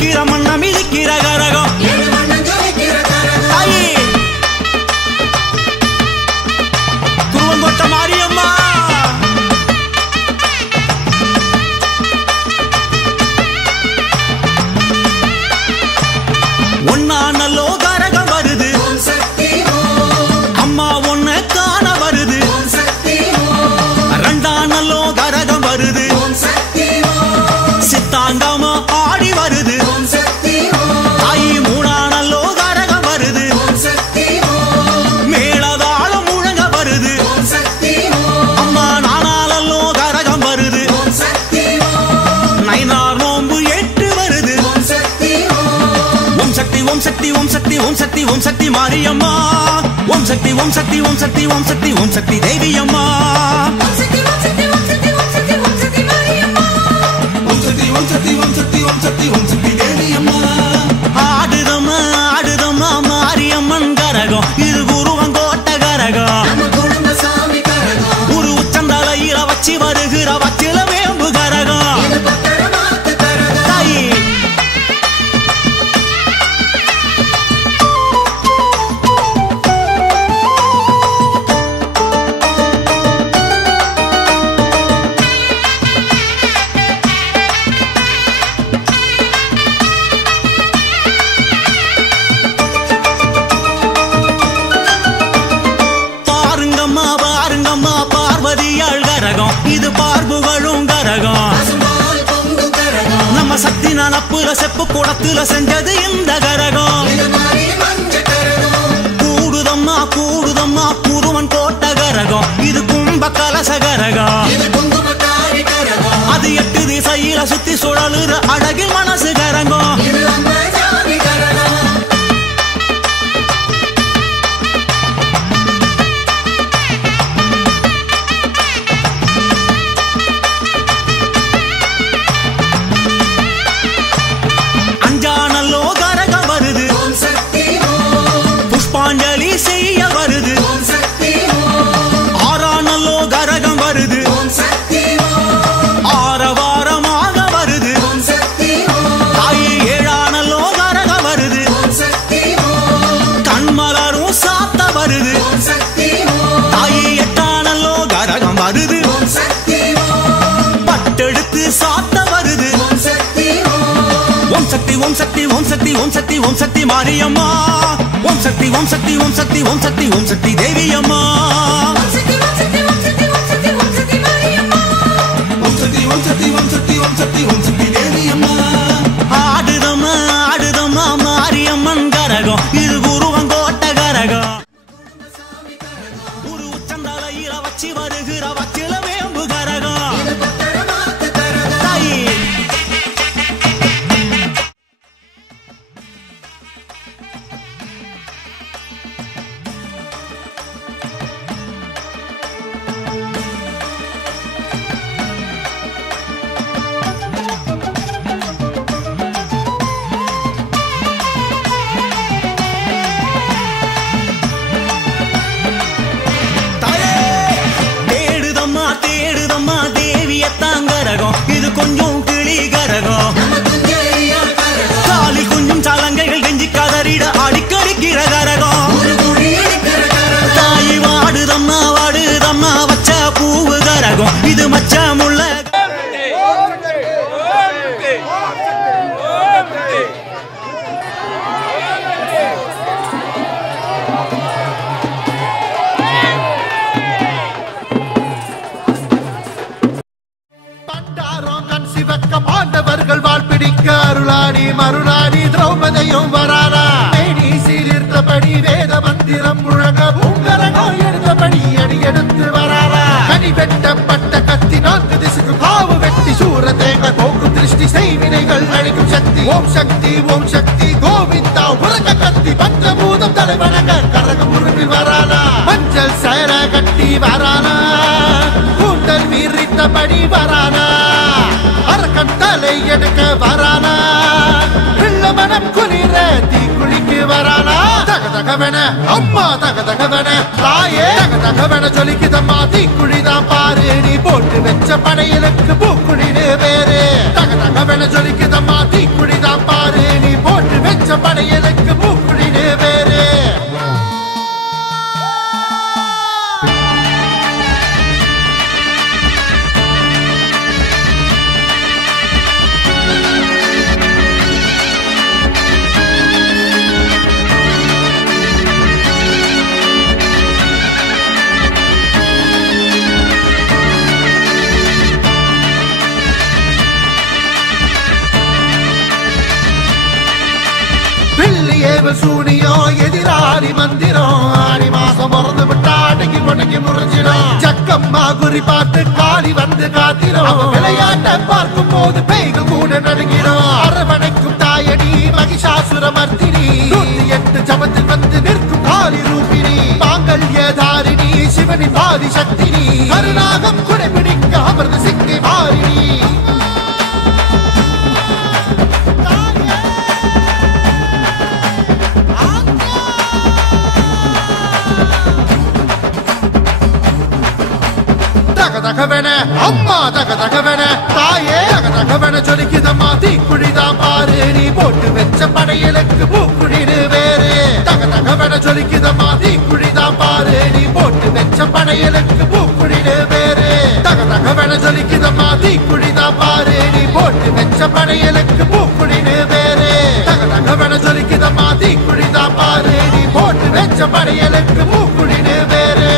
மிதிக்கிற மண்ண மிதிக்கிற கரகம் தாயி குருவங்கோட்ட மாரியம்மா ஒன்னா நல்லோ கரகம் வருது அம்மா ஒன்ன காண வருது ரெண்டா நல்லோ கரகம் வருது சித்தாங்கமா ஆடி வருது தாயி மூணா நல்லோ கரகம் வருது மேளதாளம் முழங்க வருது அம்மா நானாலோ கரகம் வருது நைனார் நோம்பு எட்டு வருது ஓம் சக்தி ஓம் சக்தி ஓம் சக்தி ஓம் சக்தி ஓம் சக்தி மாரியம்மா ஓம் சக்தி ஓம் சக்தி ஓம் சக்தி ஓம் சக்தி ஓம் சக்தி தேவி அம்மா ஓம் சக்தி ஓம் சக்தி ஓம் சக்தி ஓம் சக்தி ஓம் சக்தி மாரியம்மா ஓம் சக்தி ஓம் சக்தி ஓம் சக்தி ஓம் சக்தி ஓம் சக்தி தேவி அம்மா ஆடுதம்மா ஆடுதம்மா மாரியம்மன் கரகம் இது குருவங்கோட்ட கரகம் ஒரு உச்சந்தலையில வச்சு வருகிற வச்சில வேம்பு கரகம் தாயி பார்வதியாள் கரகம் இது பார்புகளும் கரகம் நம்ம சக்தி நனப்புல செப்பு குடத்துல செஞ்சது இந்த கரகம் கூடுதம்மா கூடுதம்மா குருவன் கோட்ட கரகம் இது கும்ப கலச கரகம் அது 8 திசையில சுத்தி சுழலுற அழகில் மனசு கரகம் அஞ்சானல்லோ கரகம் வருது புஷ்பாஞ்சலி செய்ய வருது ஆறானல்லோ கரகம் வருது ஆரவாரமாக வருது தாயி ஏழானல்லோ கரகம் வருது கண்மலரும் சாத்த வருது தாயி எட்டானல்லோ கரகம் வருது பட்டெடுத்து சாத்த வருது ஓம் சக்தி ஓம் சக்தி ஓம் சக்தி ஓம் சக்தி ஓம் சக்தி மாரியம்மா ஓம் சக்தி ஓம் சக்தி ஓம் சக்தி ஓம் சக்தி ஓம் சக்தி தேவி அம்மா ஓம் சக்தி ஓம் சக்தி ஓம் சக்தி ஓம் சக்தி ஓம் சக்தி மாரியம்மா ஓம் சக்தி ஓம் சக்தி ஓம் சக்தி ஓம் சக்தி ஓம் சக்தி தேவி அம்மா ஆடுதம்மா ஆடுதம்மா மாரியம்மன் கரகம் இது குருவங்கோட்ட கரகம் ஒரு உச்சந்தலையில வச்சு வருகிற வச்சில வேம்பு கரகம் தாயி தேடுதம்மா தேவியத்தான் கரகம் இது கொஞ்சம் கிளி கரகம் காலி கொஞ்சம் சலங்கைகள் கெஞ்சி கதறிட அடிக்கடிக்கிற கரகம் தாயி வாடுதம்மா வாடுதம்மா வச்ச பூவு கரகம் இது மச்சமுள்ள பாண்டவர்கள் வாழ்பிடிக்க அருளாடி மருளாடி திரௌபதியும் வராரா சீர்த்தபடி வேத மந்திரம் முழங்க உங்கரகம் எடுத்தபடி அடி எடுத்து வராரா கனி வெட்டப்பட்ட கத்தி 4 திசைக்கு காவு வெட்டி சூர தேங்க போக்கும் திருஷ்டி செய்வினைகள் அழிக்கும் சக்தி ஓம் சக்தி கோவிந்தா உலக கத்தி பஞ்சபூதம் தலைவணங்க கரகம் உருவில் வராரா மஞ்சள் சேர கட்டி வரானா கூந்தல் வீரித்தபடி வரானா அரக்கன் தலை எடுக்க வரானா மனம் குளிர தீ குளிக்கு வரானா தகதகவன அம்மா தகதகவன தாயே தகதகவன ஜொலிக்குதம்மா தீ குளிதான் பாரு நீ போட்டு வச்ச படையலுக்கு பூக்குழின்னு வேறு தகதகவன ஜொலிக்குதம்மா தீ குளிதான் பாரு வணங்கி முறைஞ்சிடும். ஜக்கம்மா குறி பார்த்து காளி வந்து காத்திரும். விளையாட்ட பார்க்கும் போது பேய்கள் கூட நடுங்கிடும். அரவணைக்கும் தாயடி மகிஷாசுர மர்த்தினி. 108 ஜபத்தில் வந்து நிற்கும் காளி ரூபினி. மாங்கல்ய தாரிணி சிவனின் பாதி சக்தினி. கருணாகம் குடைபிடிக்க அமர்ந்து சிக்கி மாறினி. தகதகவன அம்மா தகதகவன தாயே தகதகவன ஜொலிக்குதம்மா தீக்குழிதான் பாரு. நீ போட்டு வச்ச படையலுக்கு பூக்குழிடு வேறு. தகதகவன ஜொலிக்குதம்மா தீக்குழிதான் பாரு. நீ போட்டு வச்ச படையலுக்கு பூக்குழிடு வேறு. தகதகவன ஜொலிக்குதம்மா தீக்குழிதான் பாரு. நீ போட்டு வச்ச படையலுக்கு பூக்குழிடு வேறு. தகதகவன ஜொலிக்குதம்மா தீக்குழிதான் பாரு. நீ போட்டு வச்ச படையலுக்கு பூக்குழிடு வேறு.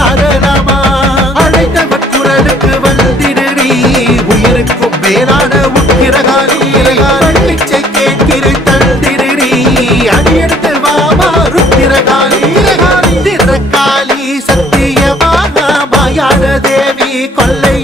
ஆடலாமா அழைத்தவர் குரலுக்கு வந்திடுறீ உயிருக்கும் மேலான உக்கிரகாலி பிச்சை கேட்கிற தந்திடுறீ அடியெடுத்து வாமா ருத்திரகாலி திரகாலி சத்தியமாக மாயான தேவி கொள்ளை